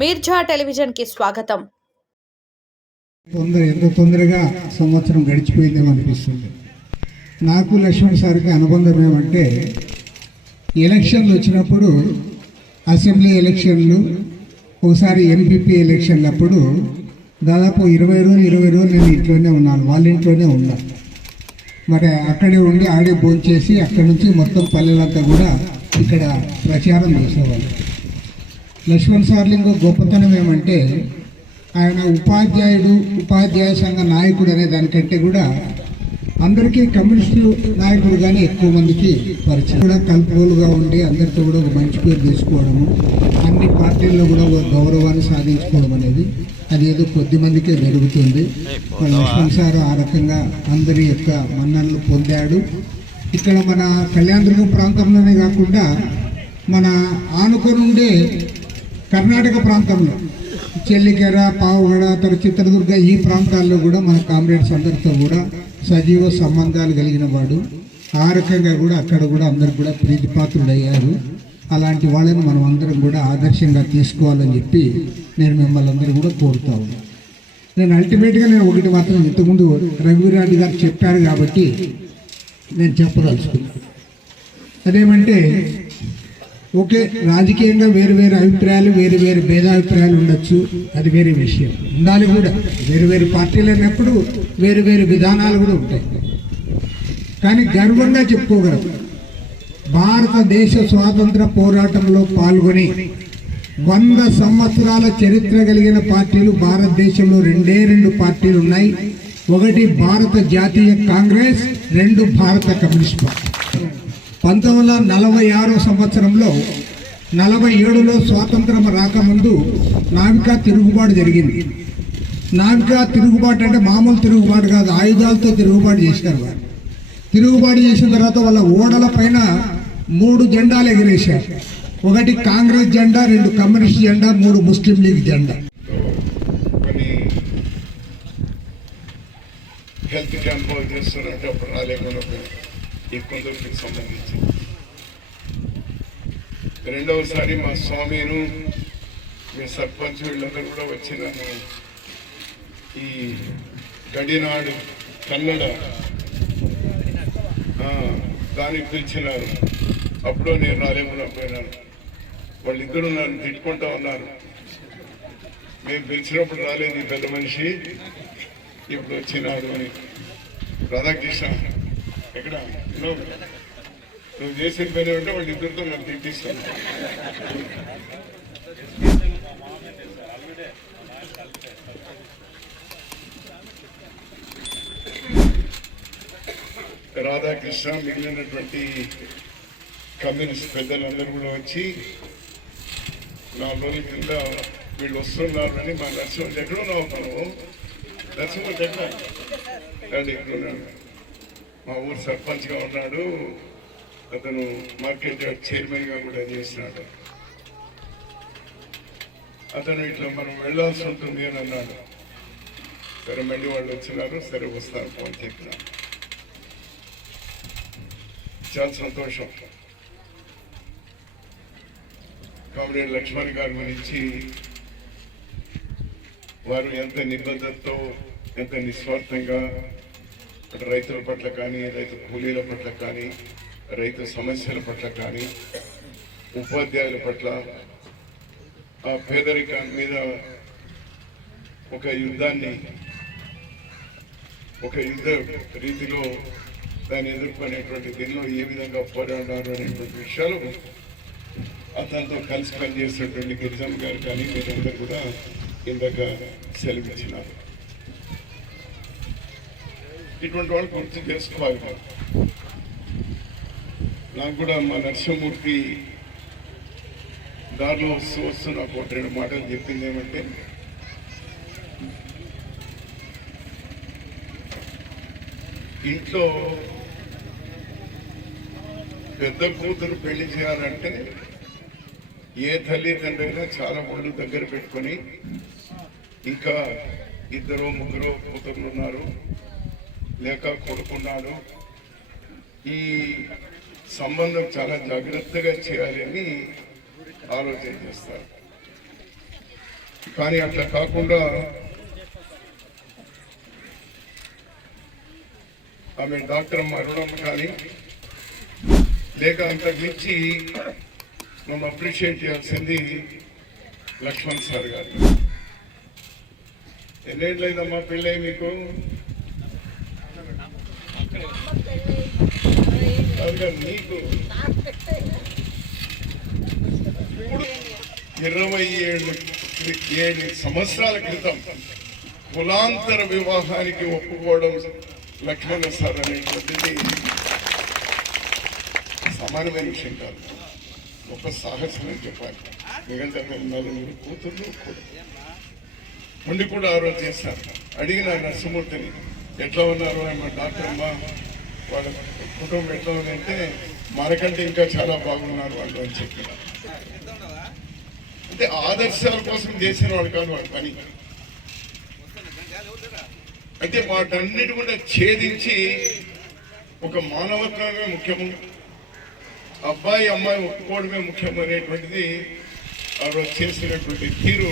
మీర్జా టెలివిజన్కి స్వాగతం. తొందర ఎంత తొందరగా సంవత్సరం గడిచిపోయిందేమో అనిపిస్తుంది. నాకు లక్ష్మణ్ సార్కి అనుబంధం ఏమంటే ఎలక్షన్లు వచ్చినప్పుడు అసెంబ్లీ ఎలక్షన్లు ఒకసారి ఎంపీపీ ఎలక్షన్లు అప్పుడు దాదాపు ఇరవై రోజులు ఇరవై రోజులు నేను ఇంట్లోనే ఉన్నాను వాళ్ళ ఇంట్లోనే ఉన్నా. మరి అక్కడే ఉండి ఆడే భోంచేసి అక్కడి నుంచి మొత్తం పల్లెలంతా కూడా ఇక్కడ ప్రచారం చేసేవాళ్ళు. లక్ష్మణ్ సార్లు ఇంకో గొప్పతనం ఏమంటే ఆయన ఉపాధ్యాయుడు ఉపాధ్యాయ సంఘ నాయకుడు అనే దానికంటే కూడా అందరికీ కమ్యూనిస్టు నాయకుడుగానే ఎక్కువ మందికి పరిచయం. కూడా కలుపుకోలుగా ఉండి అందరితో కూడా ఒక మంచి పేరు తీసుకోవడము అన్ని పార్టీల్లో కూడా ఒక గౌరవాన్ని సాధించుకోవడం అనేది అది ఏదో కొద్ది మందికే జరుగుతుంది. లక్ష్మణ్ సార్ ఆ రకంగా అందరి యొక్క మన్ననలు పొందాడు. ఇక్కడ మన కళ్యాణదుర్గం ప్రాంతంలోనే కాకుండా మన ఆనుకొని ఉండే కర్ణాటక ప్రాంతంలో చెల్లికెర పావుగడ తర్వాత చిత్రదుర్గ ఈ ప్రాంతాల్లో కూడా మన కామ్రేడ్స్ అందరితో కూడా సజీవ సంబంధాలు కలిగిన వాడు. ఆ రకంగా కూడా అక్కడ కూడా అందరు కూడా ప్రీతిపాత్రుడయ్యారు. అలాంటి వాళ్ళని మనం అందరం కూడా ఆదర్శంగా తీసుకోవాలని చెప్పి నేను మిమ్మల్ని అందరూ కూడా కోరుతా ఉన్నాను నేను అల్టిమేట్గా నేను ఒకటి మాత్రం ఇంతకుముందు రఘువీరాజు గారు చెప్పారు కాబట్టి నేను చెప్పదలుచుకున్నాను అదేమంటే ఓకే రాజకీయంగా వేరు వేరు అభిప్రాయాలు వేరు వేరు భేదాభిప్రాయాలు ఉండొచ్చు. అది వేరే విషయం. ఉండాలి కూడా. వేరు వేరు పార్టీలు అన్నప్పుడు వేరు వేరు విధానాలు కూడా ఉంటాయి. కానీ గర్వంగా చెప్పుకోగలం. భారతదేశ స్వాతంత్ర పోరాటంలో పాల్గొని వంద సంవత్సరాల చరిత్ర కలిగిన పార్టీలు భారతదేశంలో రెండే రెండు పార్టీలు ఉన్నాయి. ఒకటి భారత జాతీయ కాంగ్రెస్ రెండు భారత కమ్యూనిస్ట్ పార్టీ. పంతొమ్మిది వందల నలభై ఆరో సంవత్సరంలో నలభై ఏడులో స్వాతంత్రం రాకముందు నావికా తిరుగుబాటు జరిగింది. నావికా తిరుగుబాటు అంటే మామూలు తిరుగుబాటు కాదు ఆయుధాలతో తిరుగుబాటు చేశారు వారు తిరుగుబాటు చేసిన తర్వాత వాళ్ళ ఓడల పైన మూడు జెండాలు ఎగిరేశారు. ఒకటి కాంగ్రెస్ జెండా రెండు కమ్యూనిస్ట్ జెండా మూడు ముస్లిం లీగ్ జెండా. హెల్త్ క్యాంప్ చేస్తున్నట్టు అప్పుడు రాలేకుండా పోయాం. ఈ కొందరికి సంబంధించి రెండవసారి మా స్వామిను మీ సర్పంచ్ వీళ్ళందరూ కూడా వచ్చిన ఈ గడినాడు కన్నడ దానికి పిలిచినారు. అప్పుడు నేను రాలేమని పోయినాను వాళ్ళిద్దరూ నన్ను తిట్టుకుంటా ఉన్నారు. మేము పిలిచినప్పుడు రాలేదు ఈ పెద్ద మనిషి. ఇప్పుడు వచ్చినాడు అని. రాధాకృష్ణ ఎక్కడ నువ్వు చేసిన పని ఉంటే వాళ్ళు ఇద్దరితో నన్ను తిట్టిస్తాను. రాధాకృష్ణ మిగిలినటువంటి కమ్యూనిస్ట్ పెద్దలందరూ కూడా వచ్చి నాలుగు రోజుల కింద వీళ్ళు వస్తున్నారని మా నర్సింహ ఎక్కడ ఉన్నావు మనము ఎక్కడ రండి ఇక్కడ మా ఊరు సర్పంచ్గా ఉన్నాడు. అతను మార్కెట్ చైర్మన్గా కూడా చేసినాడు అతను ఇట్లా మనం వెళ్ళాల్సి ఉంటుంది అని అన్నాడు. సరే మళ్ళీ వాళ్ళు వచ్చినారు. సరే వస్తారు ఫోన్ చెప్పిన చాలా సంతోషం. కామ్రేడ్ లక్ష్మణ్ గారి గురించి వారు ఎంత నిబద్ధతతో ఎంత నిస్వార్థంగా రైతుల పట్ల కానీ రైతు కూలీల పట్ల కానీ రైతు సమస్యల పట్ల కానీ ఉపాధ్యాయుల పట్ల ఆ పేదరికాన్ని మీద ఒక యుద్ధాన్ని ఒక యుద్ధ రీతిలో దాన్ని ఎదుర్కొనేటువంటి దీనిలో ఏ విధంగా పోరాడారు అనేటువంటి విషయాలు అతనితో కలిసి పనిచేసేటువంటి గిరిజన్ గారు కానీ మీరందరూ కూడా ఇందాక సెలవిచ్చినారు. ఇటువంటి వాళ్ళు గుర్తు చేసుకోవాలి నాకు కూడా మా నరసింహమూర్తి దారిలో వస్తూ వస్తూ నాకు ఒక రెండు మాటలు చెప్పింది ఏమంటే ఇంట్లో పెద్ద కూతురు పెళ్ళి చేయాలంటే ఏ తల్లిదండ్రులైనా అయినా చాలా ఒళ్ళు దగ్గర పెట్టుకొని ఇంకా ఇద్దరు ముగ్గురు కూతుర్లు ఉన్నారు. లేక కొడుకున్నాడు ఈ సంబంధం చాలా జాగ్రత్తగా చేయాలని ఆలోచన చేస్తారు కానీ అట్లా కాకుండా ఆమె డాక్టర్ మరణం రుణం కానీ లేక అంతకు మించి మనం అప్రిషియేట్ చేయాల్సింది లక్ష్మణ్ సార్ గారు. ఎన్నేళ్ళైందమ్మా పెళ్ళై మీకు కాదు కాదు, నీకు ఇరవై ఏడు ఏడు సంవత్సరాల క్రితం కులాంతర వివాహానికి ఒప్పుకోవడం లక్ష్మణ సార్ అనేటువంటిది సమానమైన విషయం కాదు. గొప్ప సాహసం అని చెప్పాలి. ఎందుకంటే అతను నలుగురు కూతుర్లు కూడా. ఉండి కూడా ఆ చేస్తారు అడిగిన నరసింహూర్తిని ఎట్లా ఉన్నారు? అమ్మ డాక్టర్ అమ్మ వాళ్ళ కుటుంబం ఎట్లా ఉందంటే మనకంటే ఇంకా చాలా బాగున్నారు వాళ్ళు అని చెప్పిన అంటే ఆదర్శాల కోసం చేసిన వాడు కాదు వాడు పని. అయితే వాటన్నిటి కూడా ఛేదించి ఒక మానవత్వమే ముఖ్యము. అబ్బాయి అమ్మాయి ఒప్పుకోవడమే ముఖ్యం అనేటువంటిది ఆ చేసినటువంటి తీరు.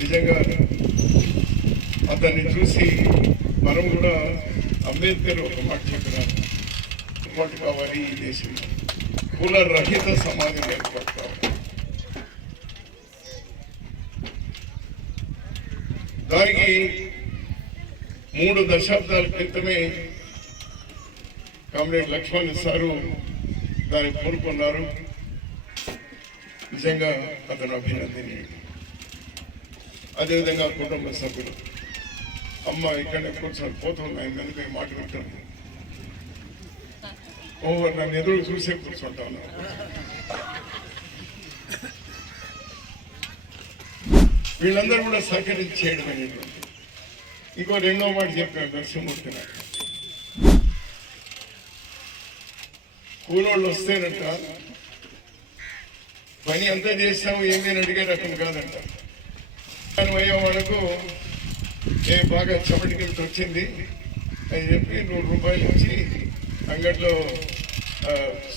నిజంగా అతన్ని చూసి అంబేద్కర్ ఒక మాట చెప్పినారు ఈ దేశంలో కుల రహిత సమాజం ఏర్పాటు దానికి మూడు దశాబ్దాల క్రితమే కామ్రేడ్ లక్ష్మణ్ సారు దాన్ని కోరుకున్నారు. నిజంగా అతను అభినందనీయుడు. అదేవిధంగా కుటుంబ సభ్యులు అమ్మ ఇక్కడనే కూర్చొని పోతున్నాయి కనుక ఈ మాట ఓవర్ ఓ నన్ను ఎదురు చూసే కూర్చుంటాను. వీళ్ళందరూ కూడా సహకరించి చేయడం అనేటువంటి ఇంకో రెండో మాట చెప్పాను నరసింహమూర్తి నాకు కూలోళ్ళు వస్తేనంట పని అంతా చేస్తాము ఏమీ అని అడిగే రకం కాదంట. కానీ అయ్యే వాళ్ళకు ఏ బాగా చెమటి వచ్చింది. అని చెప్పి నూరు రూపాయలు ఇచ్చి అంగట్లో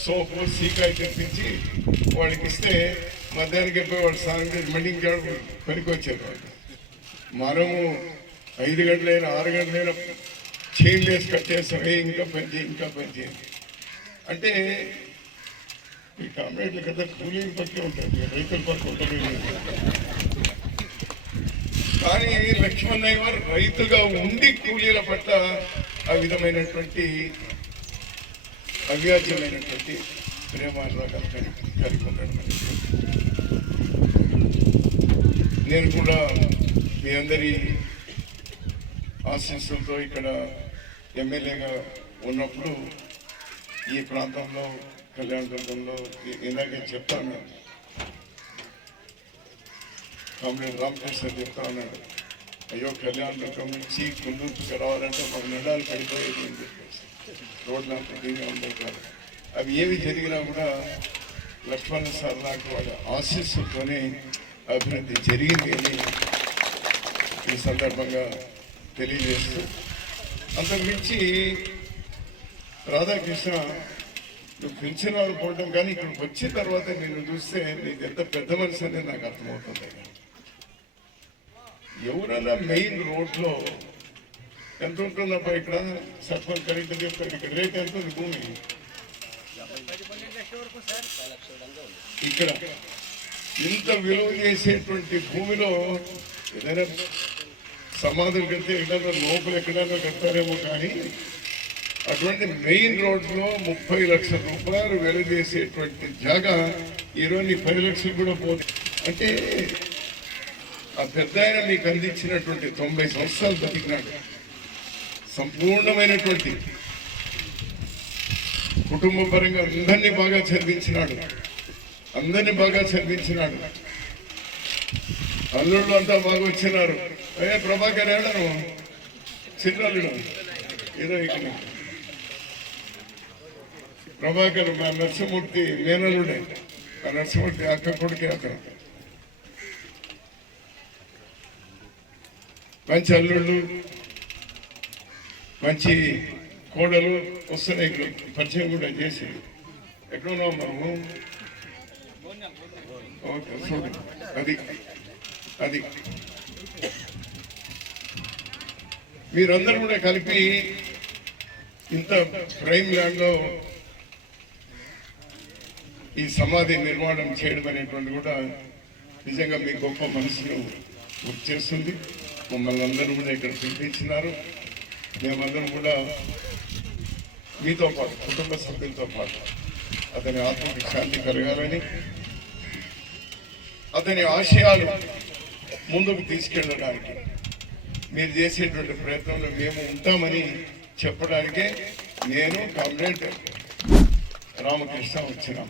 సోపు సీకాయ తెప్పించి వాడికి ఇస్తే మధ్యాహ్నానికి పోయి వాడు స్నానం చేసి మళ్ళీ ఇంకా పనికి వచ్చారు వాళ్ళు మనము ఐదు గంటలైనా ఆరు గంటలైనా చైన్లు వేసి కట్టేస్తాం ఏ ఇంకా పనిచేయి ఇంకా పని అంటే ఈ కామ్రేడ్ల కదా కూలీలు పక్కే ఉంటుంది రైతుల పక్క ఉంటుంది కానీ లక్ష్మణయ్య వారు రైతుగా ఉండి కూలీల పట్ల ఆ విధమైనటువంటి అవ్యాజ్యమైనటువంటి ప్రేమానురాగాలు కలిగి కలిగి ఉండడం నేను కూడా మీ అందరి ఆశీస్సులతో ఇక్కడ ఎమ్మెల్యేగా ఉన్నప్పుడు ఈ ప్రాంతంలో కళ్యాణ దుర్గంలో ఇలాగే చెప్తాను కామ్రేడ్ రామకృష్ణ చెప్తా ఉన్నాడు. అయ్యో కళ్యాణదుర్గం నుంచి కుందూరుకు రావాలంటే మాకు నిండాలు పడిపోయేది అని చెప్పేసి. రోడ్లు అంతా దీనిగా కాదు. అవి ఏవి జరిగినా కూడా లక్ష్మణ సార్ నాకు వాళ్ళ ఆశీస్సుతోనే అభివృద్ధి జరిగింది అని ఈ సందర్భంగా తెలియజేస్తూ అంతకుమించి రాధాకృష్ణ నువ్వు పిలిచిన వాళ్ళు పోవడం కానీ ఇక్కడికి వచ్చిన తర్వాత నేను చూస్తే నీకు ఎంత పెద్ద మనిషి అనేది నాకు అర్థమవుతుంది. ఎవరైనా మెయిన్ రోడ్లో ఎంత ఉంటుందబ్బా ఇక్కడ? సర్పంచ్ కరెక్ట్ చెప్తారు ఇక్కడ రేట్ ఎంత ఉంది భూమి? ఇక్కడ ఇంత విలువ చేసేటువంటి భూమిలో ఏదైనా సమాధులు కడితే ఎక్కడ లోపల ఎక్కడైనా కడతారేమో కానీ అటువంటి మెయిన్ రోడ్లో ముప్పై లక్షల రూపాయలు వెలువ చేసేటువంటి జాగా ఈరోజు పది లక్షలు కూడా పోతుంది అంటే ఆ పెద్ద ఆయన మీకు అందించినటువంటి తొంభై సంవత్సరాలు బతికినాడు. సంపూర్ణమైనటువంటి కుటుంబ పరంగా అందరినీ బాగా చదివించినాడు. అందరినీ బాగా చదివించినాడు. అల్లుళ్ళు అంతా బాగా వచ్చినారు. అయ్యే ప్రభాకర్ ఏడను చిన్నల్లుడు ఏదో ఇక్కడ. ప్రభాకర్ మా నరసింహమూర్తి మేనలుడే ఆ నరసింహమూర్తి అక్క కొడుకే అతను. మంచి అల్లుళ్ళు మంచి కోడలు వస్తున్నాయి ఇక్కడ పరిచయం కూడా చేసి ఎక్కడున్నాం మనము. ఓకే అది అది. మీరందరూ కూడా కలిపి ఇంత ప్రైమ్ ల్యాండ్లో ఈ సమాధి నిర్మాణం చేయడం అనేటువంటి కూడా నిజంగా మీ గొప్ప మనసును గుర్తు చేస్తుంది. మమ్మల్ని అందరూ కూడా ఇక్కడ పిలిపించినారు. మేమందరం కూడా మీతో పాటు కుటుంబ సభ్యులతో పాటు అతని ఆత్మకి శాంతి కలగాలని అతని ఆశయాలు ముందుకు తీసుకెళ్ళడానికి మీరు చేసేటువంటి ప్రయత్నంలో మేము ఉంటామని చెప్పడానికే నేను కామ్రేడ్ రామకృష్ణ వచ్చినాం.